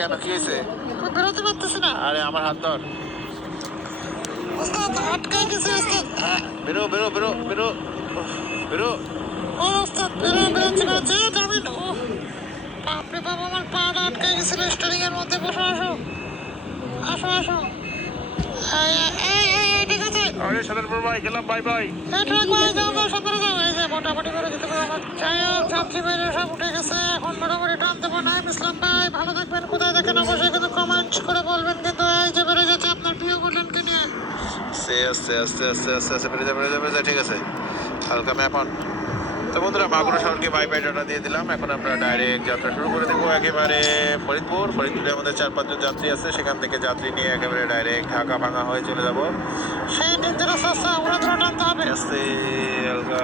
কেন কি হয়েছে? বেরোতে পারতেছি না। আরে আমার হাত ধর। ওস্তাদ আটকে গেছে ওস্তাদ। বেরো বেরো বেরো বেরো বেরো। ও ওস্তাদ বেরোচ্ছে জামিন। ও বাপরে বাবা, আমার পাটা আটকে গেছিল স্টারিং এর মধ্যে। বসো আসো আসো আসো। ঠিক আছে। আরে সালার ভাই গেলাম, বাই বাই। ট্রাক ভাই যাও যাও, সামনে যাও। এই যে মোটামুটি করে দিতে পারো আমার। যাই হোক, যাত্রী বাইরে সব উঠে গেছে, এখন মোটামুটি টান দেবো। নাইম ইসলাম ভাই ভালো থাকবেন। কোথায় দেখেন অবশ্যই কিন্তু কমেন্ট করে বলবেন। কিন্তু এই যে বেড়ে যাচ্ছে আপনার প্রিয় গোল্ডেনকে নিয়ে। আস্তে আস্তে আস্তে আস্তে আস্তে আস্তে বেড়ে যাবে বেড়ে যাবে, ঠিক আছে। হালকা ম্যাপন। তো বন্ধুরা, মাগুরা শহরকে বাই বাই টাটা দিয়ে দিলাম। এখন আমরা ডাইরেক্ট যাত্রা শুরু করে দেবো একেবারে ফরিদপুরে আমাদের 4-5 জন যাত্রী আছে, সেখান থেকে যাত্রী নিয়ে একেবারে ডাইরেক্ট ঢাকা ভাঙা হয়ে চলে যাবো। সেই ডেঞ্জারাস রাস্তা, উড়া ধরে টানতে হবে। আস্তে হালকা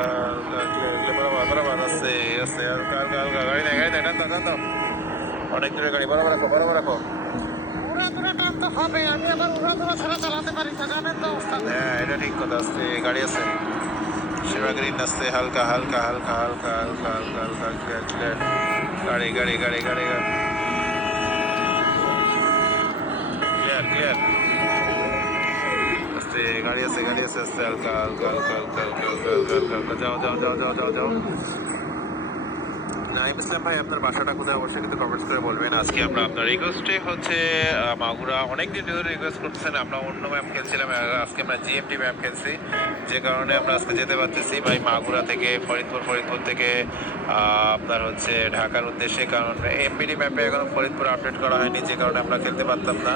হালকা বরাবর বরাবর, আস্তে আস্তে হালকা হালকা হালকা। গাড়ি নেই টান দাও। অনেক দূরে গাড়ি, বরাবর রাখো বরাবর রাখো। উড়া ধরে টানতে হবে। আমি আবার উড়া ধরে ছেড়ে চালাতে পারি না, জানেন তো অবস্থা। হ্যাঁ, এটা ঠিক কথা। আস্তে গাড়ি আছে, সেবা গ্রিন আস্তে হালকা হালকা হালকা হালকা হালকা হালকা হালকা ক্লিয়ার ক্লিয়ার। গাড়ি গাড়ি গাড়ি গাড়ি ক্লিয়ার ক্লিয়ার। আস্তে গাড়ি আছে আস্তে হালকা হালকা হালকা হালকা হালকা হালকা হালকা হালকা। যাও যাও যাও যাও যাও যাও। নাইম ইসলাম ভাই, আপনার বাসাটা কোথায় অবশ্যই কিন্তু কমেন্টস করে বলবেন। আজকে আমরা আপনার রিকোয়েস্টে হচ্ছে মাগুরা অনেকদিন ধরে রিকোয়েস্ট করতেছেন, আমরা অন্য ম্যাপ খেলছিলাম, আজকে আমরা জিএমটি ম্যাপ খেলছি, যে কারণে আমরা আজকে যেতে পারতেছি ভাই মাগুরা থেকে ফরিদপুর থেকে আপনার হচ্ছে ঢাকার উদ্দেশ্যে। কারণ এমবিডি ম্যাপে এখন ফরিদপুর আপডেট করা হয়নি, যে কারণে আমরা খেলতে পারতাম না।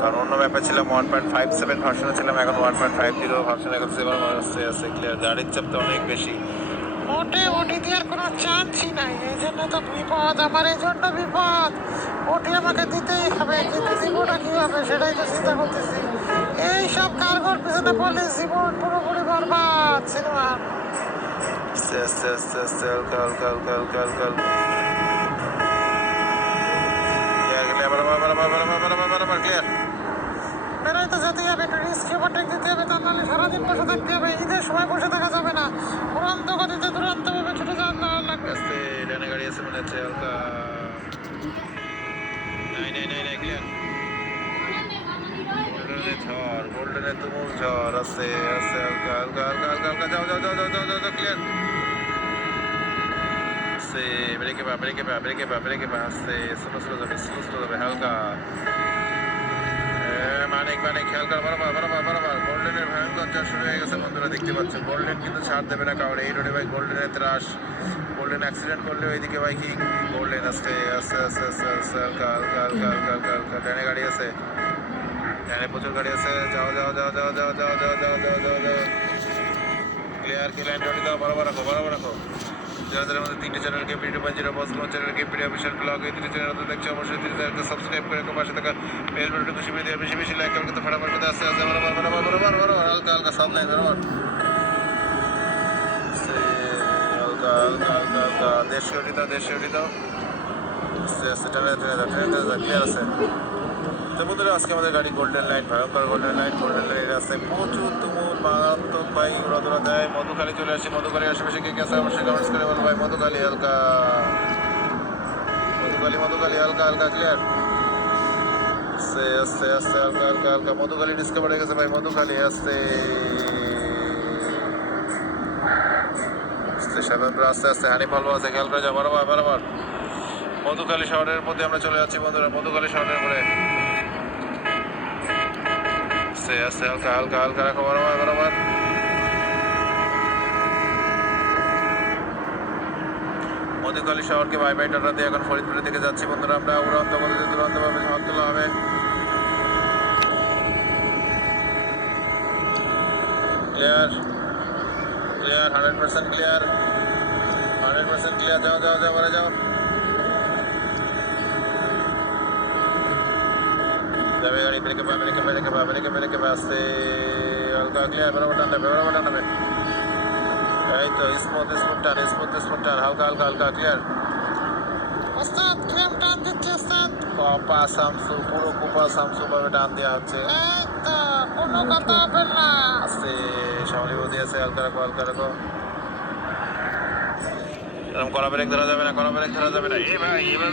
কারণ অন্য ম্যাপে ছিলাম 1.57 ভার্সনে ছিলাম, এখন 1.50 ভার্সনে এখন 7 আছে ক্লিয়ার। গাড়ির চাপ তো অনেক বেশি। ওটি দেওয়ার কোনো চান্সই নাই, এই জন্য তো বিপদ আমার, এই জন্য বিপদ। ওটি আমাকে দিতেই হবে, কিন্তু জীবনটা কী হবে সেটাই তো চিন্তা করতেছি। এই সব কারগর পিছনে পড়লে জীবন পুরোপুরি বরবাদ। সিনেমা আস্তে আস্তে আস্তে আস্তে হালকা হালকা হালকা হালকা হালকা হালকা ক্লিয়ার। বেরোয় তো যেতেই হবে, একটু রিস্ক ওভারটেক দিতে হবে, তা নাহলে সারাদিন বসে থাকতে হবে। ঈদের সময় বসে থাকা যাবে না, দুরন্ত গতিতে দুরন্তভাবে ছুটে যাওয়া লাগবে। আস্তে ডানে গাড়ি আছে মনে হচ্ছে, হালকা নাই ক্লিয়ার। গোল্ডেনে তুমুল ঝড়। আস্তে আস্তে হালকা হালকা হালকা হালকা হালকা। যাও যাও যাও যাও যাও যাও যাও ক্লিয়ার। আস্তে ব্রেকে পা আস্তে স্লো যাবে হালকা। মানে খেয়াল কর, বরাবর গোল্ডেনের ভয়ঙ্কর ঝড় শুরু হয়ে গেছে বন্ধুরা, দেখতে পাচ্ছ। গোল্ডেন কিন্তু ছাড় দেবে না কারণ এই রোডে ভাই গোল্ডেনের ত্রাস। গোল্ডেন অ্যাক্সিডেন্ট করলে ওইদিকে ভাই কি গোল্ডেন। আস্তে আস্তে আস্তে আস্তে আস্তে হালকা হালকা হালকা হালকা হালকা হালকা। ডানে গাড়ি আছে, ডানে প্রচুর গাড়ি আছে। যাও যাও যাও যাও যাও যাও যাও যাও যাও যাও যাও ক্লিয়ার। কি লাইন রোডে দাও, বরাবর রাখো। যাদের মধ্যে 3টে চ্যানেল কেপিডি 2.0 বসলো চ্যানেল কেপিডি অফিসিয়াল ব্লগ, এই 3 চ্যানেল দেখছে অবশ্যই 3 চ্যানেলকে সাবস্ক্রাইব করে পাশে থাকা বেল বাটনটা খুশি দিয়ে বেশি বেশি লাইক করতে ফটাফট করতে। আস্তে আস্তে বরাবর হালকা হালকা সামনে বরাবর। হালকা হালকা হালকা হালকা দেড়শো উঠি দাও। আস্তে আস্তে ট্রেনে ক্লিয়ার আছে। তো বন্ধুরা, আজকে আমাদের গাড়ি গোল্ডেন লাইন, ভয়ঙ্কর গোল্ডেন লাইন রাস্তায় প্রচুর তুমুল মারাত্মক ভাই উড়াধুরা দেয়। মধুখালী চলে আসি, মধুখালী আশেপাশে কে গেছে অবশ্যই কমেন্টস করে বলো ভাই। মধুখালী হালকা হালকা ক্লিয়ার। আস্তে আস্তে আস্তে হালকা হালকা হালকা। মধুখালী ডিসকভার হয়ে গেছে ভাই, মধুখালী আস্তে আস্তে আস্তে আস্তে হানি ফল আছে, খেয়াল করে যাও বরাবর। মধুখালী শহরের মধ্যে আমরা চলে যাচ্ছি বন্ধুরা, মধুখালী শহরের পরে। আস্তে আস্তে হালকা হালকা হালকা রাখো, বরাবর। মধুখালী শহরকে বাই বাই টাটা দিয়ে এখন ফরিদপুরের দিকে যাচ্ছি বন্ধুরা আমরা। দুরন্তভাবে ঝড় তোলা হবে। Clear 100% clear. যাও বলে যাও। যাবে গাড়ি, ব্রেকে পা আস্তে হালকা ক্লিয়ার। বরাবর টানবে। এই তো স্মুথ টান হালকা ক্লিয়ার। ওস্তাদ ক্লেম টান দিচ্ছে ওস্তাদ। পুরো কোপা সামসু ভাবে টান দেওয়া হচ্ছে। এই তো কোনো কথা হবে না। আস্তে সামলি বদি আছে, হালকা রাখো। এরকম কড়া ব্রেক ধরা যাবে না, এ ভাই এভাবে